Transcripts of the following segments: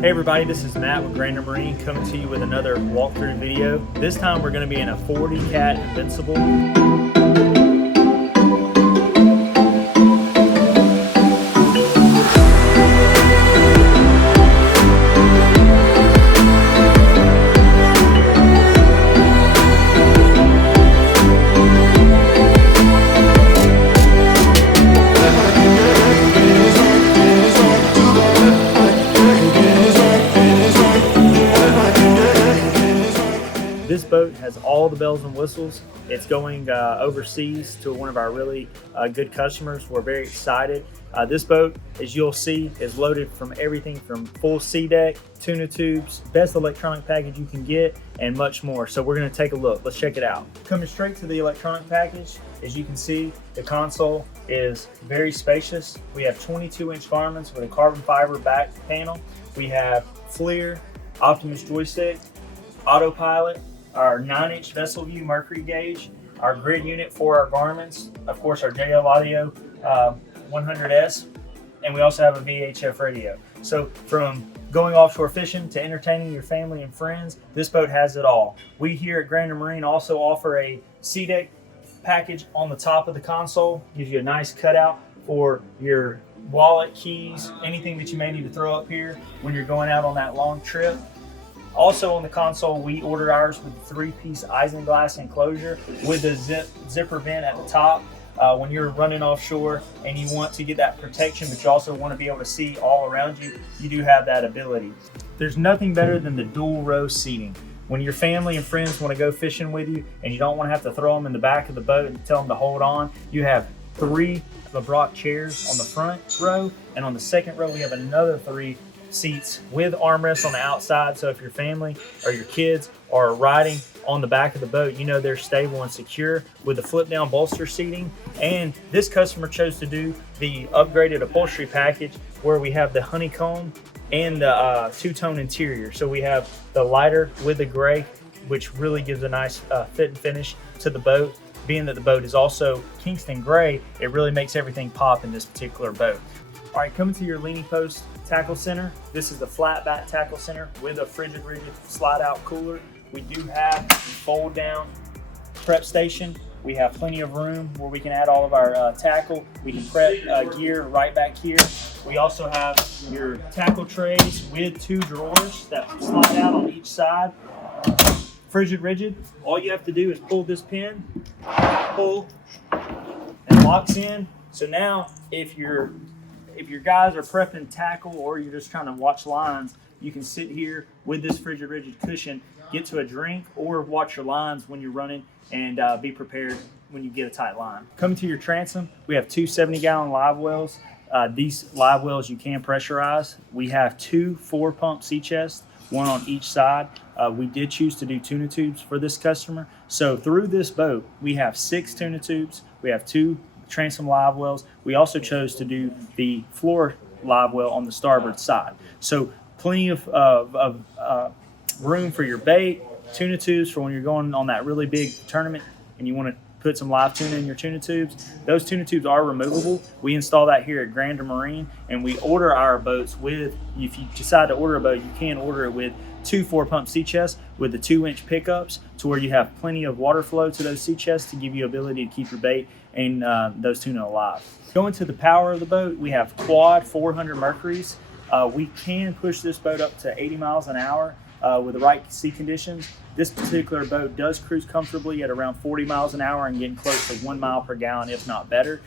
Hey everybody, this is Matt with Grander Marine coming to you with another walkthrough video. This time we're going to be in a 40 Cat Invincible. This boat has all the bells and whistles. It's going overseas to one of our really good customers. We're very excited. This boat, as you'll see, is loaded from everything from full sea deck, tuna tubes, best electronic package you can get, and much more. So we're going to take a look. Let's check it out. Coming straight to the electronic package, as you can see, the console is very spacious. We have 22-inch garments with a carbon fiber back panel. We have FLIR, Optimus joystick, autopilot, our 9-inch vessel view Mercury gauge, our grid unit for our garments, of course our JL Audio 100S, and we also have a VHF radio. So from going offshore fishing to entertaining your family and friends, this boat has it all. We here at Grander Marine also offer a sea deck package on the top of the console. Gives you a nice cutout for your wallet, keys, anything that you may need to throw up here when you're going out on that long trip. Also on the console, we order ours with a 3-piece isinglass enclosure with a zipper vent at the top. When you're running offshore and you want to get that protection, but you also want to be able to see all around you, you do have that ability. There's nothing better than the dual row seating. When your family and friends want to go fishing with you and you don't want to have to throw them in the back of the boat and tell them to hold on, you have 3 LeBrock chairs on the front row, and on the second row we have another 3 seats with armrests on the outside, so if your family or your kids are riding on the back of the boat, you know they're stable and secure with the flip down bolster seating. And this customer chose to do the upgraded upholstery package where we have the honeycomb and the two-tone interior. So we have the lighter with the gray, which really gives a nice fit and finish to the boat. Being that the boat is also Kingston gray, it really makes everything pop in this particular boat. All right, coming to your leaning post tackle center. This is the flat back tackle center with a frigid rigid slide out cooler. We do have fold down prep station. We have plenty of room where we can add all of our tackle. We can prep gear right back here. We also have your tackle trays with 2 drawers that slide out on each side. Frigid rigid. All you have to do is pull this pin, pull, and locks in. So now if your guys are prepping tackle or you're just trying to watch lines, you can sit here with this frigid rigid cushion, get to a drink, or watch your lines when you're running and be prepared when you get a tight line. Coming to your transom, we have 2 70-gallon live wells. These live wells you can pressurize. We have 2 4-pump sea chests, 1 on each side. We did choose to do tuna tubes for this customer. So through this boat, we have 6 tuna tubes. We have 2 transom live wells. We also chose to do the floor live well on the starboard side. So plenty of room for your bait, tuna tubes for when you're going on that really big tournament and you want to put some live tuna in your tuna tubes. Those tuna tubes are removable. We install that here at Grander Marine, and we order our boats with, if you decide to order a boat, you can order it with 2 4-pump sea chests with the 2-inch pickups to where you have plenty of water flow to those sea chests to give you ability to keep your bait and those tuna alive. Going to the power of the boat, we have quad 400 Mercuries. We can push this boat up to 80 miles an hour with the right sea conditions. This particular boat does cruise comfortably at around 40 miles an hour and getting close to 1 mile per gallon, if not better.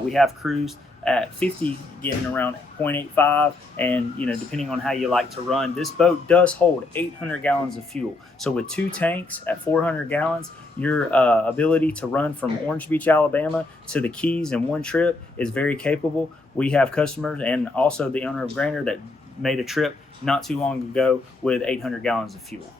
We have cruised at 50, getting around 0.85, and depending on how you like to run, this boat does hold 800 gallons of fuel. So with 2 tanks at 400 gallons, your ability to run from Orange Beach, Alabama to the Keys in one trip is very capable. We have customers and also the owner of Grander that made a trip not too long ago with 800 gallons of fuel.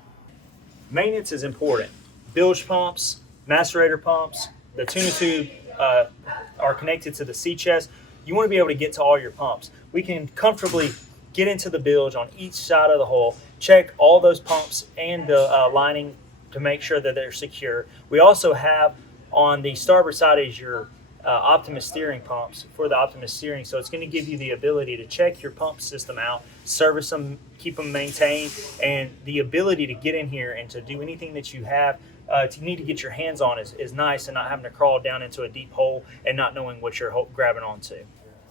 Maintenance is important. Bilge pumps, macerator pumps, the tuna tube are connected to the sea chest. You want to be able to get to all your pumps. We can comfortably get into the bilge on each side of the hull, check all those pumps and the lining to make sure that they're secure. We also have on the starboard side is your Optimus steering pumps for the Optimus steering. So it's going to give you the ability to check your pump system out, service them, keep them maintained, and the ability to get in here and to do anything that you have to need to get your hands on is nice, and not having to crawl down into a deep hole and not knowing what you're grabbing onto.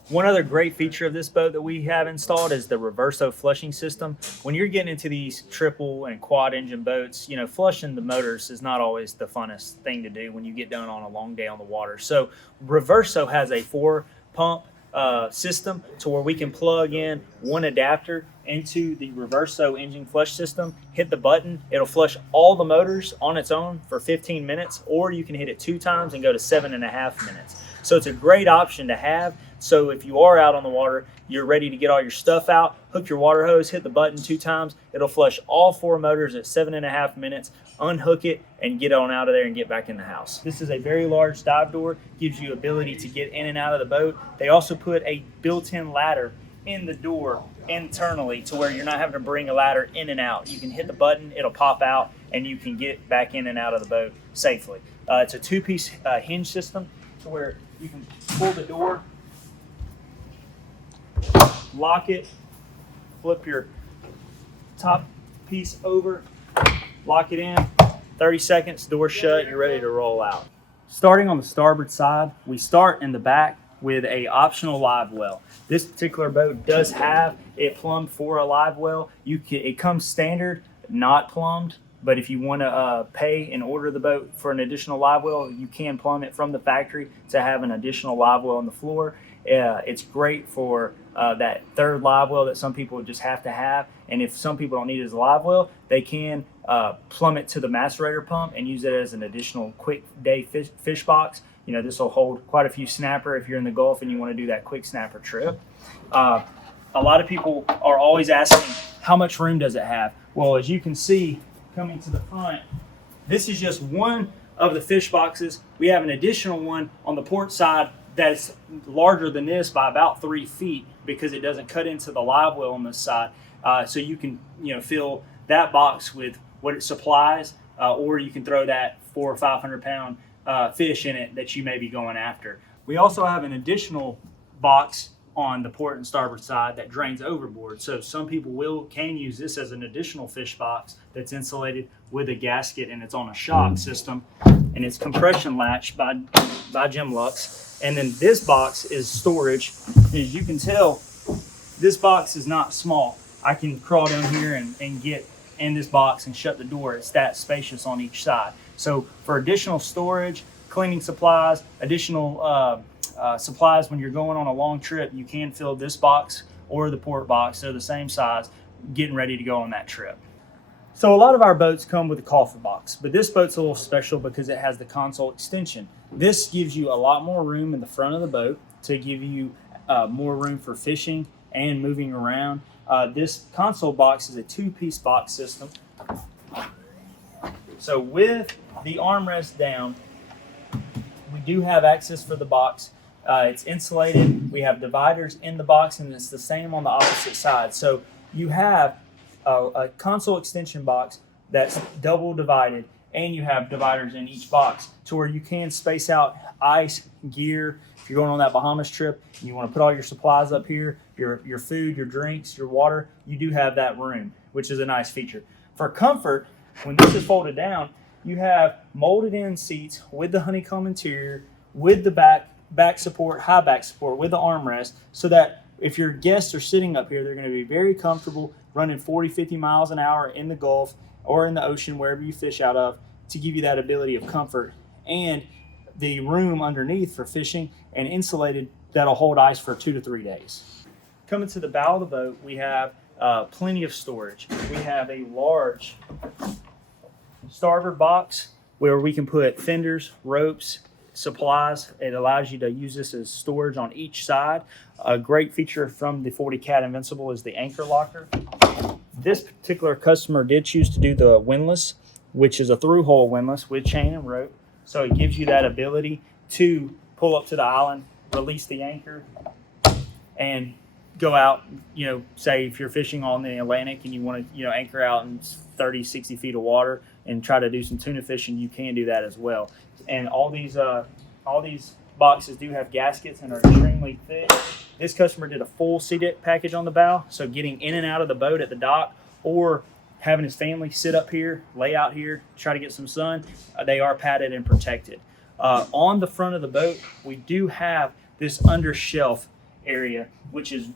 One other great feature of this boat that we have installed is the Reverso flushing system. When you're getting into these triple and quad engine boats, you know, flushing the motors is not always the funnest thing to do when you get done on a long day on the water. So Reverso has a 4-pump system to where we can plug in one adapter into the Reverso engine flush system, hit the button, it'll flush all the motors on its own for 15 minutes, or you can hit it 2 times and go to 7.5 minutes. So it's a great option to have. So if you are out on the water, you're ready to get all your stuff out, hook your water hose, hit the button 2 times, it'll flush all 4 motors at 7.5 minutes, unhook it, and get on out of there and get back in the house. This is a very large dive door, gives you ability to get in and out of the boat. They also put a built-in ladder in the door internally to where you're not having to bring a ladder in and out. You can hit the button, it'll pop out, and you can get back in and out of the boat safely. It's a 2-piece hinge system to where you can pull the door, lock it, flip your top piece over, lock it in, 30 seconds, door shut, you're ready to roll out. Starting on the starboard side, we start in the back with a optional live well. This particular boat does have it plumbed for a live well. It comes standard, not plumbed, but if you want to pay and order the boat for an additional live well, you can plumb it from the factory to have an additional live well on the floor. It's great for that third live well that some people just have to have. And if some people don't need it as a live well, they can plumb it to the macerator pump and use it as an additional quick day fish box. You know, this will hold quite a few snapper if you're in the Gulf and you want to do that quick snapper trip. A lot of people are always asking, how much room does it have? Well, as you can see, coming to the front, this is just one of the fish boxes. We have an additional one on the port side that's larger than this by about 3 feet because it doesn't cut into the live well on this side. So you can, fill that box with what it supplies, or you can throw that 400 or 500 pound fish in it that you may be going after. We also have an additional box on the port and starboard side that drains overboard. So some people can use this as an additional fish box that's insulated with a gasket, and it's on a shock system, and it's compression latched by Jim Lux. And then this box is storage. As you can tell, this box is not small. I can crawl down here and get in this box and shut the door. It's that spacious on each side. So for additional storage, cleaning supplies, additional supplies when you're going on a long trip, you can fill this box or the port box. They're the same size, getting ready to go on that trip. So a lot of our boats come with a coffer box, but this boat's a little special because it has the console extension. This gives you a lot more room in the front of the boat to give you more room for fishing and moving around. This console box is a 2-piece box system. So with the armrest down, we do have access for the box. It's insulated. We have dividers in the box, and it's the same on the opposite side. So you have a console extension box that's double divided, and you have dividers in each box to where you can space out ice, gear. If you're going on that Bahamas trip and you want to put all your supplies up here, your food, your drinks, your water, you do have that room, which is a nice feature. For comfort, when this is folded down, you have molded in seats with the honeycomb interior, with the back support, high back support, with the armrest, so that if your guests are sitting up here, they're going to be very comfortable running 40, 50 miles an hour in the Gulf or in the ocean, wherever you fish out of, to give you that ability of comfort. And the room underneath for fishing and insulated that'll hold ice for 2 to 3 days. Coming to the bow of the boat, we have plenty of storage. We have a large starboard box where we can put fenders, ropes, supplies. It allows you to use this as storage on each side. A great feature from the 40 Cat Invincible is the anchor locker. This particular customer did choose to do the windlass, which is a through-hole windlass with chain and rope. So it gives you that ability to pull up to the island, release the anchor, and go out, say if you're fishing on the Atlantic and you want to, anchor out in 30, 60 feet of water and try to do some tuna fishing, you can do that as well. And all these boxes do have gaskets and are extremely thick. This customer did a full seat package on the bow, so getting in and out of the boat at the dock, or having his family sit up here, lay out here, try to get some sun, they are padded and protected. On the front of the boat, we do have this under shelf area, which is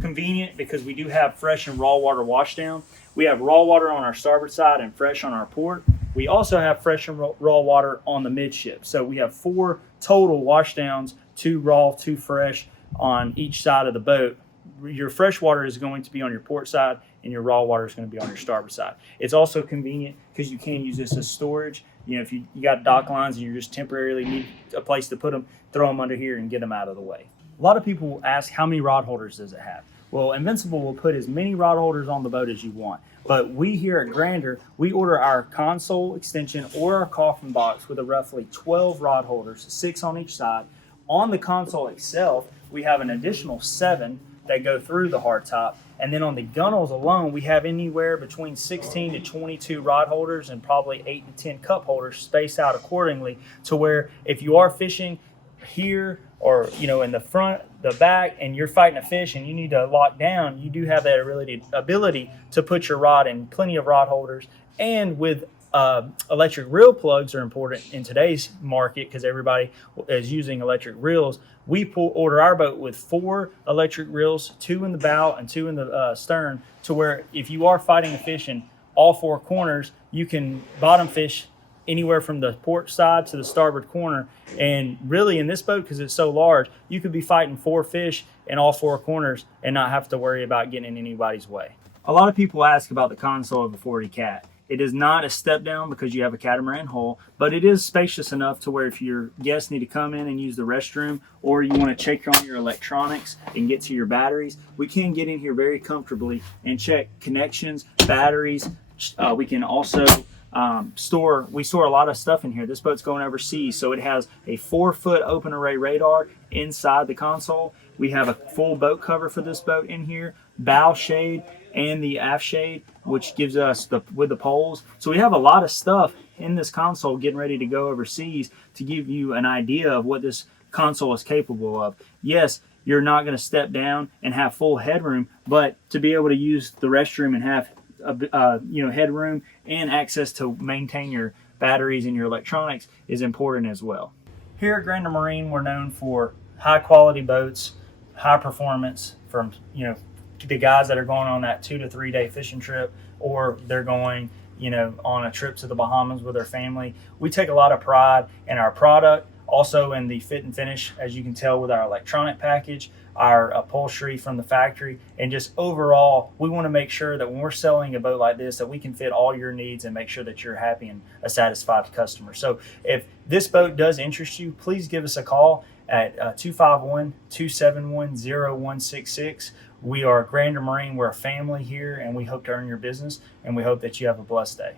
convenient because we do have fresh and raw water washdown. We have raw water on our starboard side and fresh on our port. We also have fresh and raw water on the midship. So we have 4 total washdowns, 2 raw, 2 fresh on each side of the boat. Your fresh water is going to be on your port side and your raw water is going to be on your starboard side. It's also convenient because you can use this as storage. You know, if you got dock lines and you just temporarily need a place to put them, throw them under here and get them out of the way. A lot of people will ask, how many rod holders does it have? Well, Invincible will put as many rod holders on the boat as you want. But we here at Grander, we order our console extension or our coffin box with a roughly 12 rod holders, 6 on each side. On the console itself, we have an additional 7 that go through the hardtop. And then on the gunnels alone, we have anywhere between 16 to 22 rod holders and probably 8 to 10 cup holders spaced out accordingly, to where if you are fishing here or, you know, in the front, the back, and you're fighting a fish and you need to lock down, you do have that ability to put your rod in plenty of rod holders. And with electric reel plugs are important in today's market because everybody is using electric reels. We order our boat with 4 electric reels, 2 in the bow and 2 in the stern, to where if you are fighting a fish in all 4 corners, you can bottom fish anywhere from the port side to the starboard corner. And really in this boat, because it's so large, you could be fighting 4 fish in all 4 corners and not have to worry about getting in anybody's way. A lot of people ask about the console of a 40 Cat. It is not a step down because you have a Catamaran hull, but it is spacious enough to where if your guests need to come in and use the restroom, or you want to check on your electronics and get to your batteries, we can get in here very comfortably and check connections, batteries. We can also store a lot of stuff in here. This boat's going overseas, so it has a 4-foot open array radar inside the console. We have a full boat cover for this boat in here, bow shade and the aft shade, which gives us with the poles. So we have a lot of stuff in this console getting ready to go overseas to give you an idea of what this console is capable of. Yes, you're not going to step down and have full headroom, but to be able to use the restroom and have headroom and access to maintain your batteries and your electronics is important as well. Here at Grander Marine, we're known for high quality boats, high performance from, the guys that are going on that 2 to 3 day fishing trip, or they're going, on a trip to the Bahamas with their family. We take a lot of pride in our product, also in the fit and finish, as you can tell with our electronic package, our upholstery from the factory, and just overall, we want to make sure that when we're selling a boat like this, that we can fit all your needs and make sure that you're happy and a satisfied customer. So if this boat does interest you, please give us a call at 251-271-0166. We are Grander Marine. We're a family here, and we hope to earn your business, and we hope that you have a blessed day.